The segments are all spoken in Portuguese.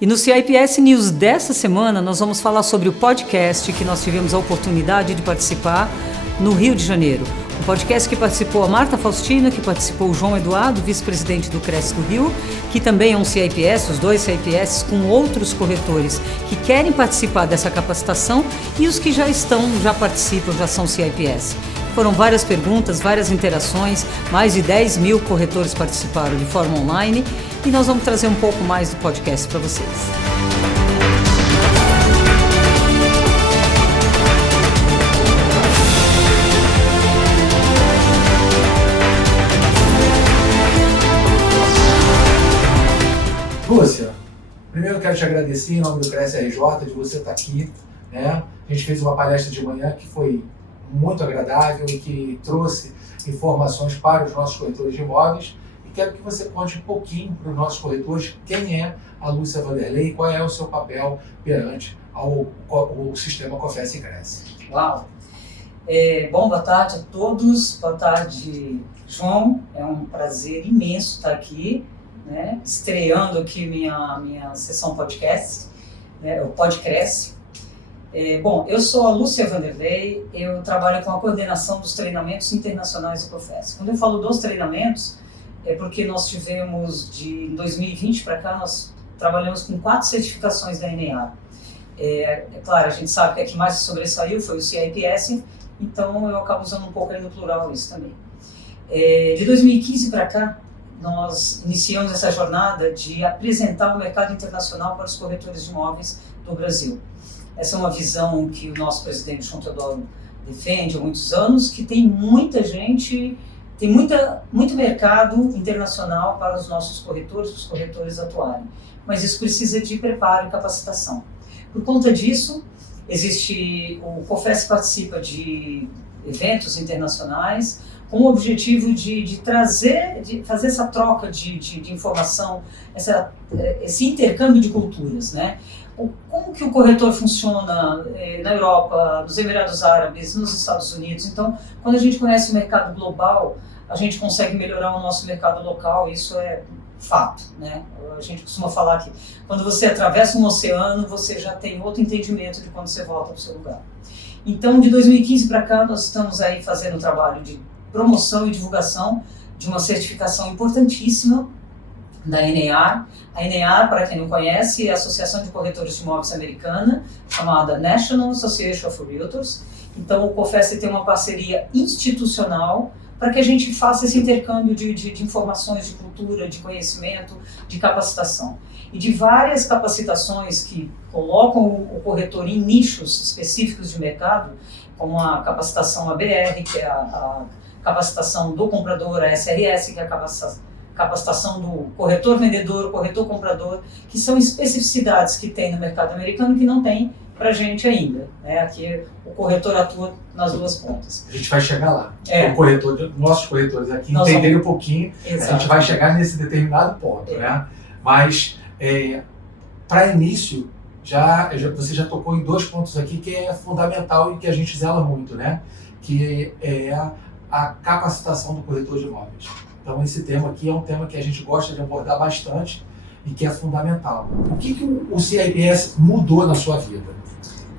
E no CIPS News dessa semana nós vamos falar sobre o podcast que nós tivemos a oportunidade de participar no Rio de Janeiro. Um podcast que participou a Marta Faustino, que participou o João Eduardo, vice-presidente do Cresce do Rio, que também é um CIPS, os dois CIPS, com outros corretores que querem participar dessa capacitação e os que já participam, já são CIPS. Foram várias perguntas, várias interações, mais de 10 mil corretores participaram de forma online e nós vamos trazer um pouco mais do podcast para vocês. Lúcia, primeiro eu quero te agradecer em nome do Cresce RJ de você estar aqui, né? A gente fez uma palestra de manhã que foi muito agradável e que trouxe informações para os nossos corretores de imóveis e quero que você conte um pouquinho para os nossos corretores quem é a Lúcia Vanderlei e qual é o seu papel perante ao sistema COFES e Cresce. Uau! Bom, boa tarde a todos, boa tarde, João, é um prazer imenso estar aqui, né, estreando aqui minha sessão podcast, né, o Podcresce. Bom, eu sou a Lúcia Vanderlei, eu trabalho com a coordenação dos treinamentos internacionais do COFES. Quando eu falo dos treinamentos, é porque nós tivemos, de 2020 para cá, nós trabalhamos com 4 certificações da NEA. Claro, a gente sabe que a que mais sobressaiu foi o CIPS, então eu acabo usando um pouco aí no plural isso também. De 2015 para cá, nós iniciamos essa jornada de apresentar o mercado internacional para os corretores de imóveis do Brasil. Essa é uma visão que o nosso presidente João Teodoro defende há muitos anos, que tem muita gente, tem muito mercado internacional para os nossos corretores, os corretores atuarem. Mas isso precisa de preparo e capacitação. Por conta disso, o COFES participa de eventos internacionais com o objetivo de fazer essa troca de informação, esse intercâmbio de culturas, né? Como que o corretor funciona na Europa, nos Emirados Árabes, nos Estados Unidos. Então, quando a gente conhece o mercado global, a gente consegue melhorar o nosso mercado local, isso é fato, né? A gente costuma falar que quando você atravessa um oceano, você já tem outro entendimento de quando você volta para o seu lugar. Então, de 2015 para cá, nós estamos aí fazendo um trabalho de promoção e divulgação de uma certificação importantíssima da NAR. A NAR, para quem não conhece, é a Associação de Corretores de Imóveis Americana, chamada National Association of Realtors. Então, o COFES tem uma parceria institucional para que a gente faça esse intercâmbio de informações, de cultura, de conhecimento, de capacitação. E de várias capacitações que colocam o corretor em nichos específicos de mercado, como a capacitação ABR, que é a capacitação do comprador, a SRS, que é a capacitação do corretor-vendedor, corretor-comprador, que são especificidades que tem no mercado americano que não tem para a gente ainda, né? Aqui o corretor atua nas duas pontas. A gente vai chegar lá. Nossos corretores aqui entenderem um pouquinho, Exato. A gente vai chegar nesse determinado ponto, né? Mas, para início, você já tocou em 2 pontos aqui que é fundamental e que a gente zela muito, né? Que é a capacitação do corretor de imóveis. Então, esse tema aqui é um tema que a gente gosta de abordar bastante e que é fundamental. O que o CIPS mudou na sua vida?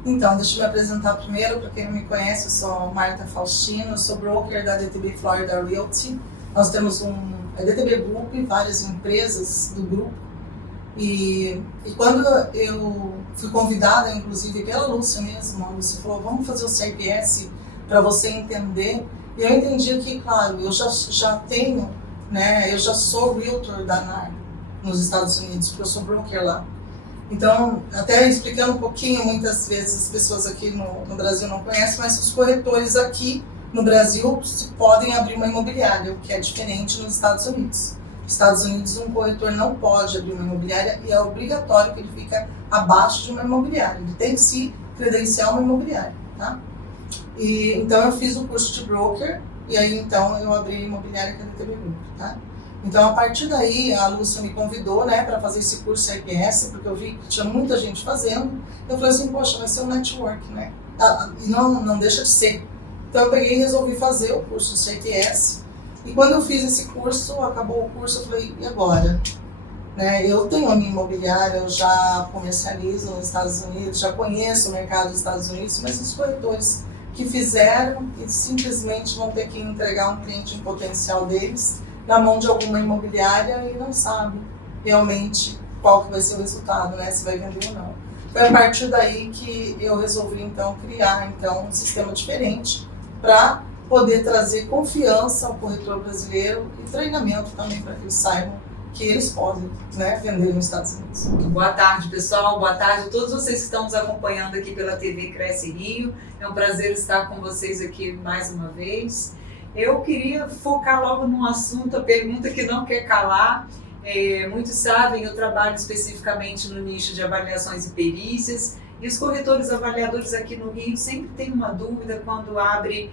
Então, deixa eu me apresentar primeiro. Para quem não me conhece, eu sou Marta Faustino, sou broker da DTB Florida Realty. Nós temos a DTB Group e várias empresas do grupo. E quando eu fui convidada, inclusive pela Lúcia mesmo, a Lúcia falou, vamos fazer o CIPS para você entender. E eu entendi que, claro, eu já tenho, né, eu já sou realtor da NAR nos Estados Unidos, porque eu sou broker lá. Então, até explicando um pouquinho, muitas vezes as pessoas aqui no Brasil não conhecem, mas os corretores aqui no Brasil podem abrir uma imobiliária, o que é diferente nos Estados Unidos. Nos Estados Unidos, um corretor não pode abrir uma imobiliária e é obrigatório que ele fique abaixo de uma imobiliária. Ele tem que se credenciar uma imobiliária, tá? E, então eu fiz o curso de broker e aí então eu abri a imobiliária que é a DTB Group, tá? Então a partir daí a Lúcia me convidou, né, para fazer esse curso CIPS, porque eu vi que tinha muita gente fazendo. Eu falei assim, poxa, vai ser um network, né? E não deixa de ser. Então eu peguei e resolvi fazer o curso CIPS. E quando eu fiz esse curso, acabou o curso, eu falei, e agora? né? Eu tenho a minha imobiliária, eu já comercializo nos Estados Unidos, já conheço o mercado dos Estados Unidos, mas os corretores que fizeram e simplesmente vão ter que entregar um cliente em potencial deles na mão de alguma imobiliária e não sabem realmente qual que vai ser o resultado, né? Se vai vender ou não. Foi a partir daí que eu resolvi então criar um sistema diferente para poder trazer confiança ao corretor brasileiro e treinamento também para que eles saibam que eles podem, né, vender nos Estados Unidos. Boa tarde, pessoal. Boa tarde a todos vocês que estão nos acompanhando aqui pela TV Cresce Rio. É um prazer estar com vocês aqui mais uma vez. Eu queria focar logo num assunto, a pergunta que não quer calar. Muitos sabem, eu trabalho especificamente no nicho de avaliações e perícias, e os corretores avaliadores aqui no Rio sempre têm uma dúvida quando abre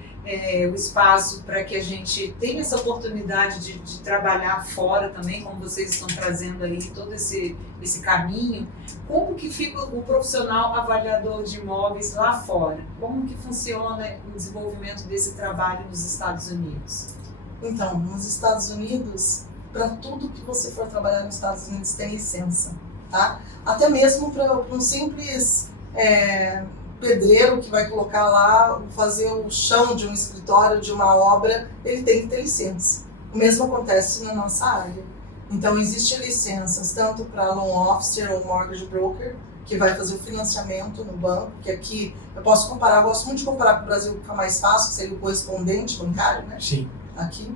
o espaço para que a gente tenha essa oportunidade de trabalhar fora também, como vocês estão trazendo aí todo esse caminho. Como que fica o profissional avaliador de imóveis lá fora? Como que funciona o desenvolvimento desse trabalho nos Estados Unidos? Então, nos Estados Unidos, para tudo que você for trabalhar nos Estados Unidos tem licença, tá? Até mesmo para um simples pedreiro que vai colocar lá, fazer o chão de um escritório, de uma obra, ele tem que ter licença. O mesmo acontece na nossa área. Então, existem licenças tanto para loan officer ou mortgage broker, que vai fazer o financiamento no banco, que aqui eu posso comparar, eu gosto muito de comparar com o Brasil, que fica mais fácil, que seria o correspondente bancário, né? Sim. Aqui.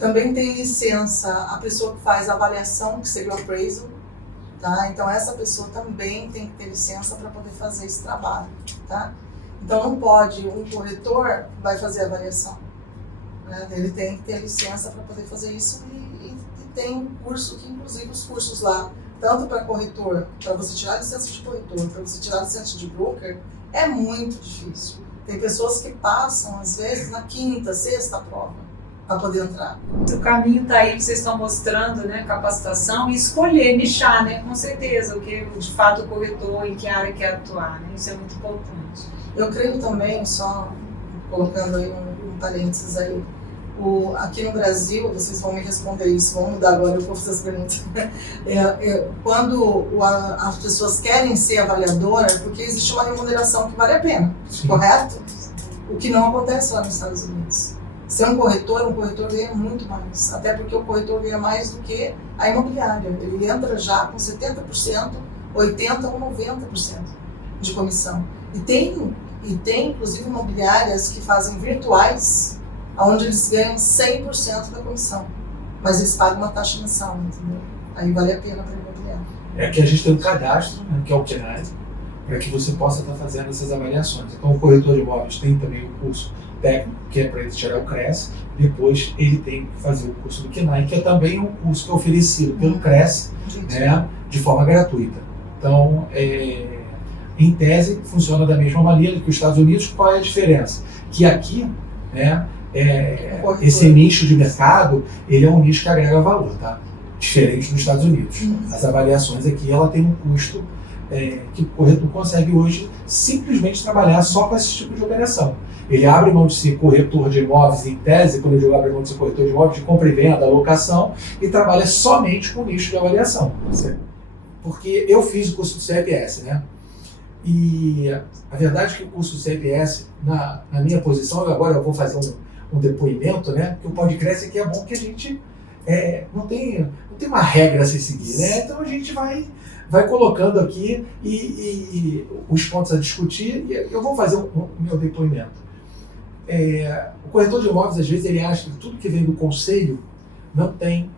Também tem licença a pessoa que faz a avaliação, que seria o appraisal, tá? Então essa pessoa também tem que ter licença para poder fazer esse trabalho, tá? Então não pode, um corretor vai fazer a avaliação, né? Ele tem que ter licença para poder fazer isso e tem curso, que inclusive os cursos lá, tanto para corretor, para você tirar a licença de corretor, para você tirar a licença de broker, é muito difícil. Tem pessoas que passam, às vezes, na quinta, sexta prova, para poder entrar. O caminho está aí que vocês estão mostrando, né? Capacitação e escolher, nichar, né? Com certeza, o que de fato o corretor, em que área quer atuar, né? Isso é muito importante. Eu creio também, só colocando aí um parênteses aí, aqui no Brasil, vocês vão me responder isso, vamos mudar agora, eu vou fazer as perguntas. Quando as pessoas querem ser avaliadora, é porque existe uma remuneração que vale a pena, Sim. correto? O que não acontece lá nos Estados Unidos. Ser um corretor ganha muito mais, até porque o corretor ganha mais do que a imobiliária. Ele entra já com 70%, 80% ou 90% de comissão. E tem inclusive imobiliárias que fazem virtuais, onde eles ganham 100% da comissão, mas eles pagam uma taxa mensal, entendeu? Aí vale a pena para a imobiliária. Aqui a gente tem um cadastro, né, que é o KNAI, para que você possa estar fazendo essas avaliações. Então o corretor de imóveis tem também o curso técnico, que é para ele tirar o CRES, depois ele tem que fazer o curso do KNAI, que é também um curso que é oferecido pelo CRES, né, de forma gratuita. Então, em tese, funciona da mesma maneira que os Estados Unidos. Qual é a diferença? Que aqui, né, esse nicho de mercado, ele é um nicho que agrega valor, tá? Diferente dos Estados Unidos. As avaliações aqui, ela tem um custo que o corretor consegue hoje simplesmente trabalhar só com esse tipo de operação. Ele abre mão de ser corretor de imóveis, em tese, quando ele abre mão de ser corretor de imóveis, de compra e venda, alocação, e trabalha somente com o nicho de avaliação. Porque eu fiz o curso do CEPS, né? E a verdade é que o curso do CEPS, na minha posição, agora eu vou fazer um depoimento, né? Porque o podcast aqui é bom que a gente não tem uma regra a se seguir, né? Então a gente vai colocando aqui e os pontos a discutir, e eu vou fazer o meu depoimento. O corretor de imóveis, às vezes, ele acha que tudo que vem do conselho não tem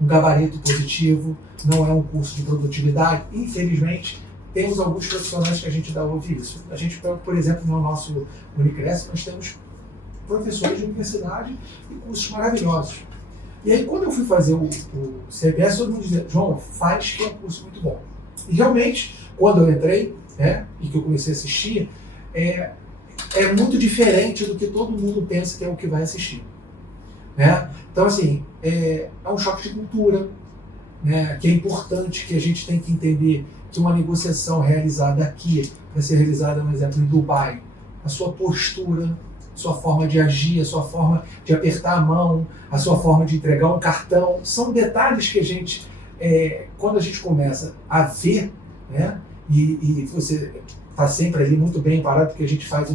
um gabarito positivo, não é um curso de produtividade. Infelizmente, temos alguns profissionais que a gente dá ouvir isso. A gente, por exemplo, no nosso Unicresce, nós temos professores de universidade e cursos maravilhosos. E aí, quando eu fui fazer o CEPS, todo mundo dizia: João, faz, que é um curso muito bom. E realmente, quando eu entrei, né, e que eu comecei a assistir, é muito diferente do que todo mundo pensa que é o que vai assistir, né? Então, assim, é um choque de cultura, né, que é importante, que a gente tem que entender que uma negociação realizada aqui, para ser realizada, por exemplo, em Dubai, a sua postura, sua forma de agir, a sua forma de apertar a mão, a sua forma de entregar um cartão. São detalhes que a gente, quando a gente começa a ver, né? E você está sempre ali muito bem parado, porque a gente faz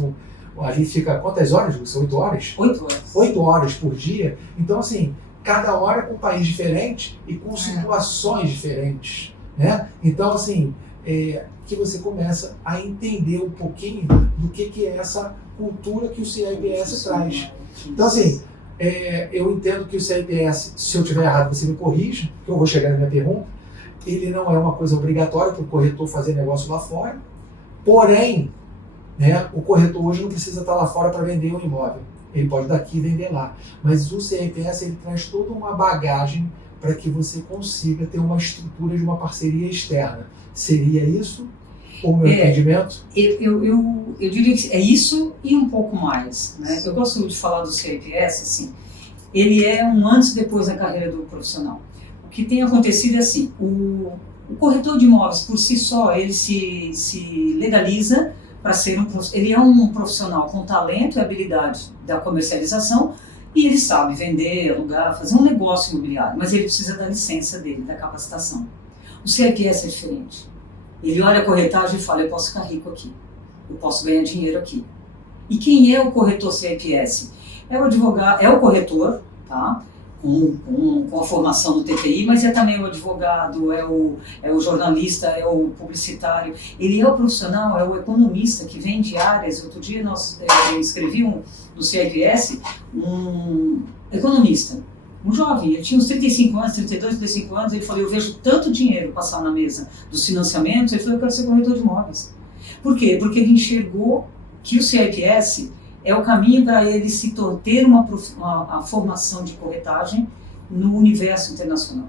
ali fica quantas horas? São 8 horas? 8 horas. 8 horas por dia. Então, assim, cada hora com um país diferente e com situações diferentes, né? Então, assim, que você começa a entender um pouquinho do que é essa cultura que o CIPS traz. Então, assim, eu entendo que o CIPS, se eu estiver errado, você me corrija, que eu vou chegar na minha pergunta, ele não é uma coisa obrigatória para o corretor fazer negócio lá fora, porém, né, o corretor hoje não precisa estar lá fora para vender um imóvel. Ele pode daqui vender lá. Mas o CIPS, ele traz toda uma bagagem para que você consiga ter uma estrutura de uma parceria externa. Seria isso o meu entendimento? Eu diria que é isso e um pouco mais, né? Eu gosto de falar do CIPS, assim, ele é um antes e depois da carreira do profissional. O que tem acontecido é assim, o corretor de imóveis, por si só, ele se legaliza para ser ele é um profissional com talento e habilidade da comercialização e ele sabe vender, alugar, fazer um negócio imobiliário, mas ele precisa da licença dele, da capacitação. O CIPS é diferente. Ele olha a corretagem e fala, eu posso ficar rico aqui, eu posso ganhar dinheiro aqui. E quem é o corretor CIPS? É o advogado, é o corretor, tá? Com a formação do TTI, mas é também o advogado, é o jornalista, é o publicitário. Ele é o profissional, é o economista que vende áreas. Outro dia eu escrevi no CIPS um economista, um jovem, ele tinha uns 35 anos, 32, 35 anos, ele falou, eu vejo tanto dinheiro passar na mesa dos financiamentos, ele falou, eu quero ser corretor de imóveis. Por quê? Porque ele enxergou que o CIPS é o caminho para ele ter a formação de corretagem no universo internacional.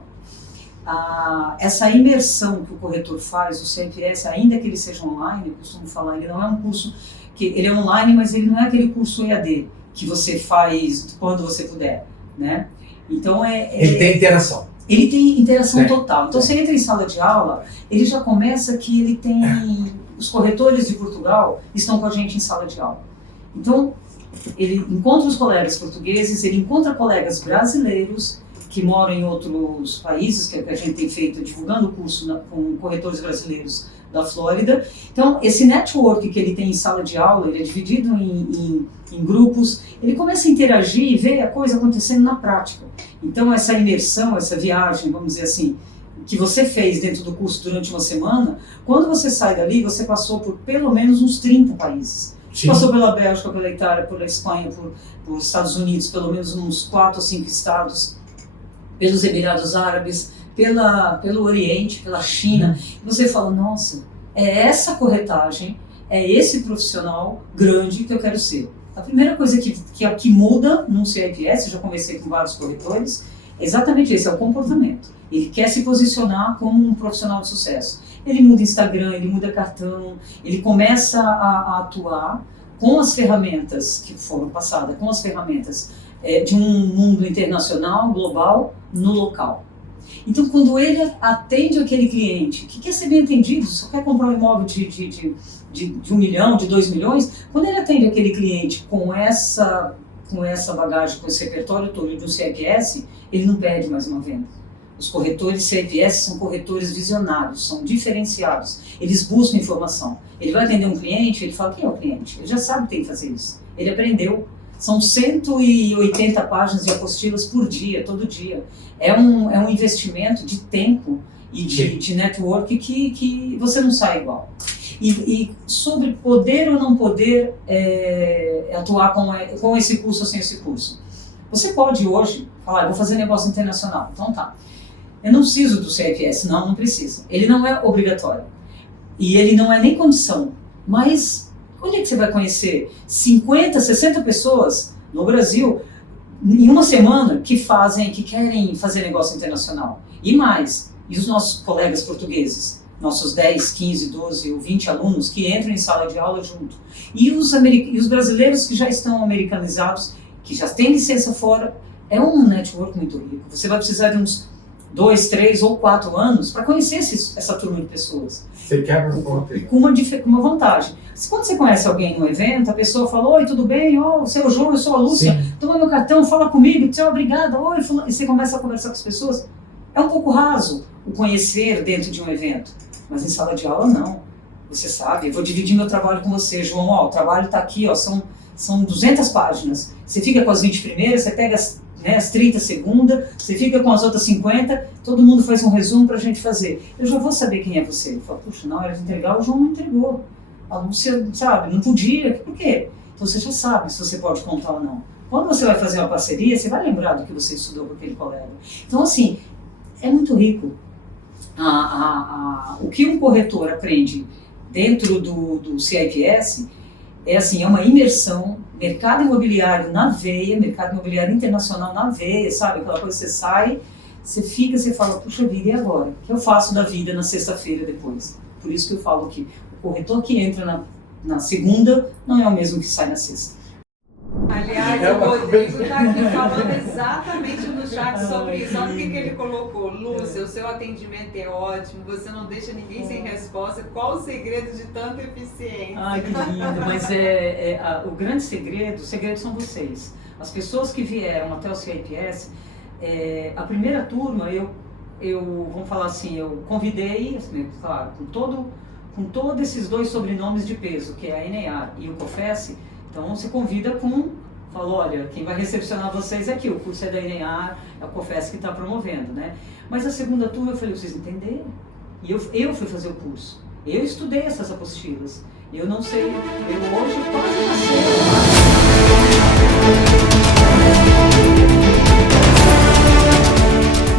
Essa imersão que o corretor faz, o CIPS, ainda que ele seja online, eu costumo falar, ele não é um curso, ele é online, mas ele não é aquele curso EAD que você faz quando você puder, né? Então ele tem interação. Ele tem interação total. Então você entra em sala de aula, ele já começa que ele tem... Os corretores de Portugal estão com a gente em sala de aula. Então, ele encontra os colegas portugueses, ele encontra colegas brasileiros que moram em outros países, que a gente tem feito, divulgando o curso com corretores brasileiros da Flórida. Então, esse network que ele tem em sala de aula, ele é dividido em grupos, ele começa a interagir e ver a coisa acontecendo na prática. Então, essa imersão, essa viagem, vamos dizer assim, que você fez dentro do curso durante uma semana, quando você sai dali, você passou por pelo menos uns 30 países. Sim. Passou pela Bélgica, pela Itália, pela Espanha, por Estados Unidos, pelo menos uns 4 ou 5 estados, pelos Emirados Árabes, pelo Oriente, pela China. E você fala, nossa, é essa corretagem, é esse profissional grande que eu quero ser. A primeira coisa que muda num CIPS, eu já conversei com vários corretores, é exatamente esse, é o comportamento. Ele quer se posicionar como um profissional de sucesso. Ele muda Instagram, ele muda cartão, ele começa a atuar com as ferramentas que foram passadas, com as ferramentas de um mundo internacional, global, no local. Então, quando ele atende aquele cliente que quer ser bem atendido, só quer comprar um imóvel de 1 milhão, de 2 milhões, quando ele atende aquele cliente com essa bagagem, com esse repertório todo de um CIPS, ele não perde mais uma venda. Os corretores CIPS são corretores visionários, são diferenciados. Eles buscam informação. Ele vai atender um cliente, ele fala, quem é o cliente? Ele já sabe que tem que fazer isso. Ele aprendeu. São 180 páginas de apostilas por dia, todo dia. É um investimento de tempo e de network que você não sai igual. E sobre poder ou não poder atuar com esse curso ou sem esse curso. Você pode hoje falar, vou fazer negócio internacional. Então tá. Eu não preciso do CIPS, não precisa. Ele não é obrigatório. E ele não é nem condição. Mas onde é que você vai conhecer 50, 60 pessoas no Brasil em uma semana que querem fazer negócio internacional? E mais, e os nossos colegas portugueses? Nossos 10, 15, 12 ou 20 alunos que entram em sala de aula junto. E os brasileiros que já estão americanizados, que já têm licença fora, é um network muito rico. Você vai precisar de uns 2, 3 ou 4 anos para conhecer essa turma de pessoas. Você quebra o ponto. Com uma vantagem. Quando você conhece alguém no evento, a pessoa fala, oi, tudo bem? Oh, você é o João, eu sou a Lúcia. Sim. Toma meu cartão, fala comigo, tchau, obrigada. Oi, e você começa a conversar com as pessoas. É um pouco raso o conhecer dentro de um evento. Mas em sala de aula, não. Você sabe, eu vou dividir meu trabalho com você, João. Ó, o trabalho está aqui, ó, são 200 páginas. Você fica com as 20 primeiras, você pega as 30 segundas, você fica com as outras 50, todo mundo faz um resumo para a gente fazer. Eu já vou saber quem é você. Eu falo, puxa, na hora de entregar, o João não entregou. A Lúcia, sabe, não podia. Por quê? Então você já sabe se você pode contar ou não. Quando você vai fazer uma parceria, você vai lembrar do que você estudou com aquele colega. Então, assim, é muito rico. O que um corretor aprende dentro do CIPS é assim, é uma imersão, mercado imobiliário na veia, mercado imobiliário internacional na veia, sabe? Aquela coisa que você sai, você fica, você fala, puxa vida, e agora? O que eu faço da vida na sexta-feira depois? Por isso que eu falo que o corretor que entra na segunda não é o mesmo que sai na sexta. Aliás, o Rodrigo está aqui falando exatamente no chat sobre isso. Olha o que ele colocou. Lúcia, o seu atendimento é ótimo, você não deixa ninguém sem resposta. Qual o segredo de tanta eficiência? Ai, que lindo, mas o grande segredo, os segredos são vocês. As pessoas que vieram até o CIPS, a primeira turma, vamos falar assim, eu convidei, assim, claro, com todos esses 2 sobrenomes de peso, que é a ENEAR e o COFES. Então você convida fala, olha, quem vai recepcionar vocês é aqui, o curso é da ENEAR, é o COFES que está promovendo, né? Mas a segunda turma eu falei, vocês entenderam? E eu fui fazer o curso, eu estudei essas apostilas, eu não sei, eu hoje quase nasci.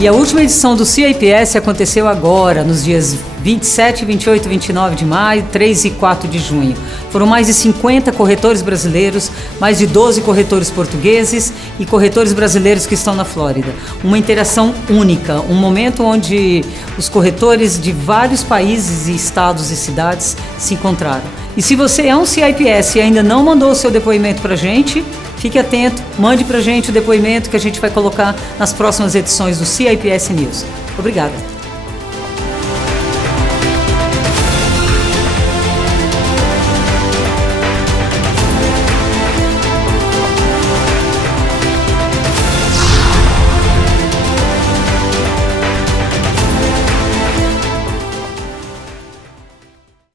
E a última edição do CIPS aconteceu agora, nos dias 27, 28 e 29 de maio, 3 e 4 de junho. Foram mais de 50 corretores brasileiros, mais de 12 corretores portugueses e corretores brasileiros que estão na Flórida. Uma interação única, um momento onde os corretores de vários países e estados e cidades se encontraram. E se você é um CIPS e ainda não mandou o seu depoimento para a gente, fique atento, mande para a gente o depoimento que a gente vai colocar nas próximas edições do CIPS News. Obrigada.